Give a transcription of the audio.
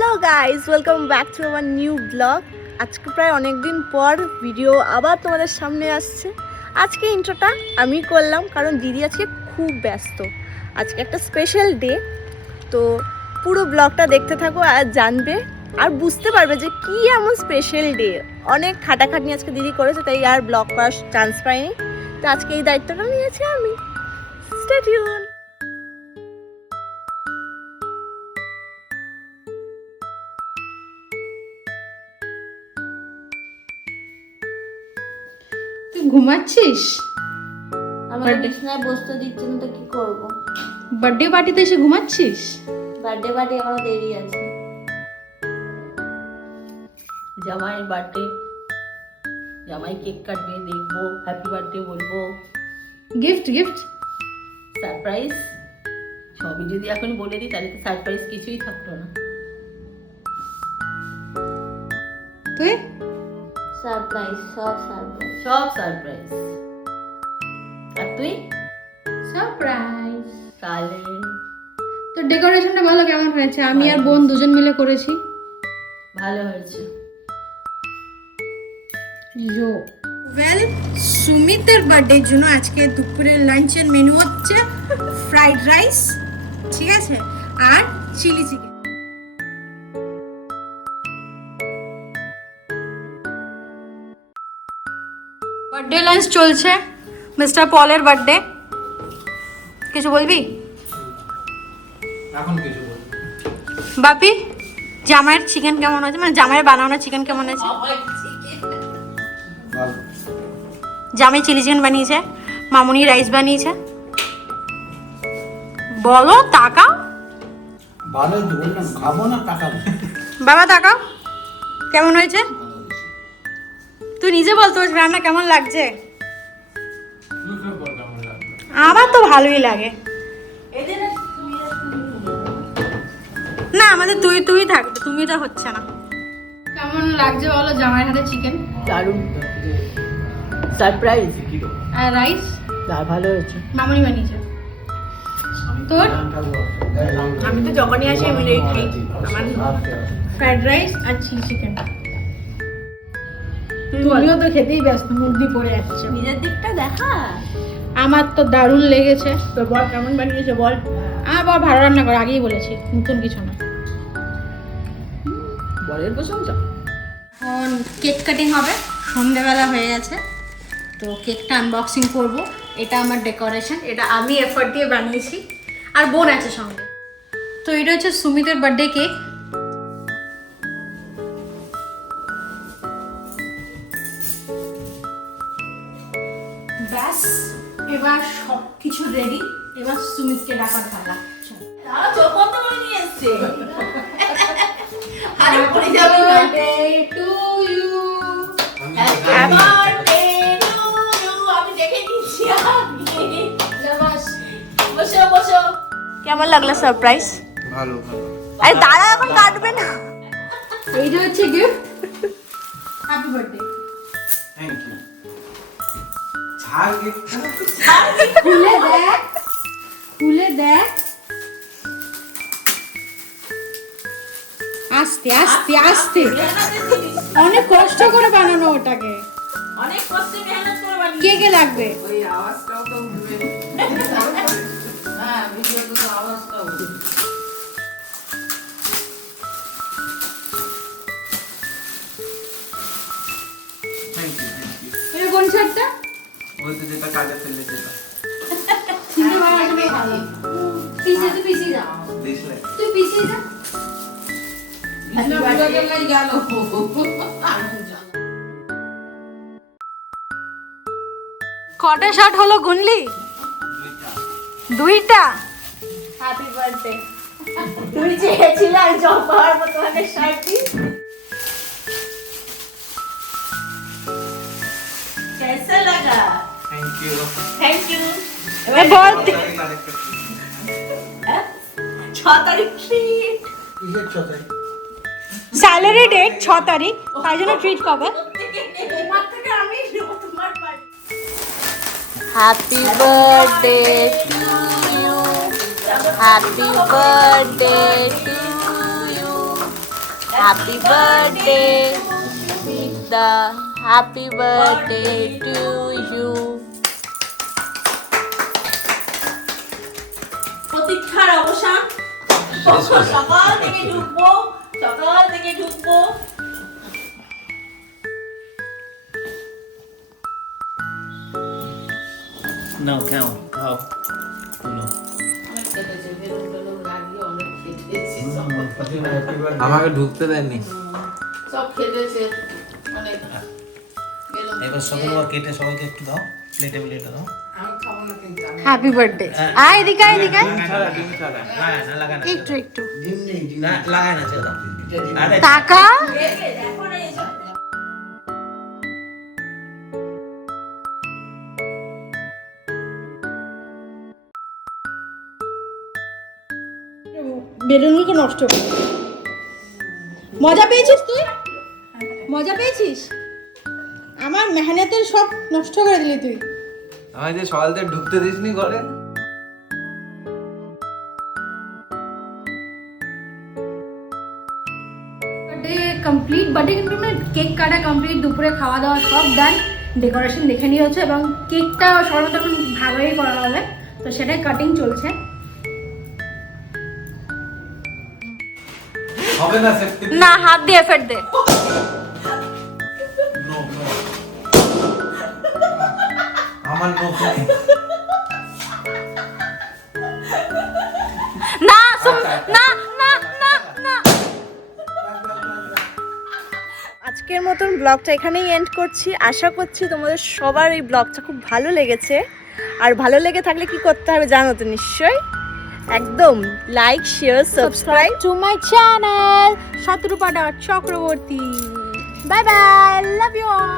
Hello guys, welcome back to our new blog. আজকে প্রায় অনেক দিন পর ভিডিও আবার তোমাদের সামনে আসছে। আজকে ইন্ট্রোটা আমি করলাম কারণ দিদি আজকে খুব ব্যস্ত। আজকে একটা স্পেশাল ডে, তো পুরো ব্লগটা দেখতে থাকো আর জানবে আর বুঝতে পারবে যে কি এমন স্পেশাল ডে। অনেক খাটাখাটনি আজকে দিদি করেছে, তাই আর ব্লগ করার চান্স পাইনি, তো আজকে এই দায়িত্বটা নিয়েছি আমি। Stay tune. তুই ঘুমাচ্ছিস? আমার বিছানায় বসতে দিচ্ছে না, তো কি করবো? বার্থডে পার্টিতে এসে ঘুমাচ্ছিস? বার্থডে পার্টি এখনো দেরি আছে। জামাইয়ের বার্থডে, জামাই কেক কাটবে, দেখবো, হ্যাপি বার্থডে বলবো, গিফট গিফট সারপ্রাইজ সবই যদি এখন বলে দিই তাহলে তো সারপ্রাইজ কিছুই থাকতো না। তুই? সারপ্রাইজ, সব সারপ্রাইজ, সব সারপ্রাইজ। আর তুই? সারপ্রাইজ। সালে তো ডেকোরেশনটা বলো কেমন হয়েছে? আমি আর বোন দুজন মিলে করেছি। ভালো হয়েছে। ওয়েল, সুমিতের বার্থডের জন্য আজকে দুপুরের লাঞ্চের মেনু হচ্ছে ফ্রাইড রাইস, ঠিক আছে, আর চিলি চিকেন। বার্থডে লাঞ্চ চলছে, মিস্টার পলের বার্থডে। কিছু বলবি? এখন কিছু বল। বাপি, জামাইয়ের চিকেন কেমন হয়েছে? মানে জামাইয়ের বানানো চিকেন কেমন হয়েছে? ভালো। জামাই চিলি চিকেন বানিয়েছে, মামুনি রাইস বানিয়েছে। বলো, তাকাও ভালোই তো বললাম, খাবো না টাকাবো। বাবা, তাকাও কেমন হয়েছে? তুই নিজে বল তোর রান্না কেমন লাগছে? আমার তো ভালোই লাগে। না, আমাদের তুই তুই থাকবে, তুমি তো হচ্ছে না। কেমন লাগছে বলো জামাইয়ের হাতে চিকেন? দারুণ সারপ্রাইজ। আর রাইস ভালো হয়েছে। মামুনি বানিয়েছে। তোর? আমি তো যখনই আসি এমনিই খাই। আমার ফ্রাইড রাইস আর চিলি চিকেন। তুমিও তো খেতেই ব্যস্ত, মুখ দিয়ে পড়ে যাচ্ছে। নিজের দিকটা দেখা। আমার তো দারুণ লেগেছে। তোর বল কেমন বানিয়েছে বল। আবার ভালো রান্না করে, আগেই বলেছি, নতুন কিছু না। বলের প্রশংসা। এখন কেক কাটিং হবে, সন্ধেবেলা হয়ে গেছে, তো কেকটা আনবক্সিং করব। এটা আমার ডেকোরেশন, এটা আমি এফর্ট দিয়ে বানিয়েছি, আর বোন আছে সঙ্গে। তো এটা হচ্ছে সুমিতের বার্থডে কেক। ব্যাস, এবার সব কিছু রেডি, এবার সুমিতকে ডাকার ঢালা। তারা চোখ বন্ধ করে নিয়ে এসছে। আরে পড়ে যাবে না। To you. Happy birthday to you. আমি দেখে নিচ্ছি আমি। বসো বসো। কেমন লাগলো সারপ্রাইজ? ভালো ভালো। আরে দাদা এখন কাটবে না। এইটা হচ্ছে gift. Happy birthday. Thank you. ছাড় গিফট। খুলে দেখ, খুলে দেখ। আস্তে আস্তে আস্তে, অনেক কষ্ট করে বানানো ওটাকে। অনেক কষ্টে মেহনত করে বানিয়েছি। কে কে লাগবে? ওই আওয়াজটাও তো উঠবে। হ্যাঁ, ভিডিওতে তো আওয়াজটাও উঠবে। Thank you thank you. এটা কোন শার্টটা? ওই তো যেটা কাটে ফেললে যেটা। ছিঁড়ে ভালো করে ভালো। পিছে তুই পিছে যা। দিসলে। তুই পিছে যা। কটা শার্ট হলো গুনলি? দুইটা। Happy birthday. তুমি চেয়েছিলে আর জব পাওয়ার মতো তোমাকে শার্টটি। कैसा लगा? Thank you. Thank you. এবার বল। 6 তারিখ ট্রিট। কিসের ছটাই? স্যালারি ডেট 6 তারিখ, তাই জন্য ট্রিট কবে? Happy birthday to you. Happy birthday to you. happy birthday Smita, happy birthday to you. প্রতীক্ষার অবসান। সকাল থেকে ঢুকবো। নাও খাও খাও আমাকে ঢুকতে দেননি সব খেতেছে অনেক এবার সবাই কেটে সবাইকে একটু দাও প্লেটে প্লেটে দাও আমি খাবো না কিন্তু হ্যাপি বার্থডে আয় এদিকে আয়, এদিকে আয়। লাগায় না লাগায় না একটু একটু না লাগায় না ছেড়ে দাও আরে টাকা বেলুনগুলো নষ্ট করে মজা পেয়েছিস তুই? মজা পেয়েছিস? আমার মেহনতের সব নষ্ট করে দিলি তুই। আমায় যে সকালতে ঢুকতে দিসনি ঘরে birthday complete, birthday complete, cake কাটা কমপ্লিট, দুপুরে খাওয়া দাওয়া সব ডান, ডেকোরেশন দেখে নিয়ে হচ্ছে এবং কেকটা সর্বপ্রথম ভালোই করা হবে, তো সেটাই কাটিং চলছে। হবে না সেফটি না হাত দিয়ে ফেট দে। আমার নোখ নেই না না না না না। আজকের মতন ব্লগটা এখানেই এন্ড করছি। আশা করছি তোমাদের সবার এই ব্লগটা খুব ভালো লেগেছে। আর ভালো লেগে থাকলে কি করতে হবে জানো তো নিশ্চয়ই, একদম like share subscribe to my channel Shatarupa Chakraborty. Bye bye, love you all.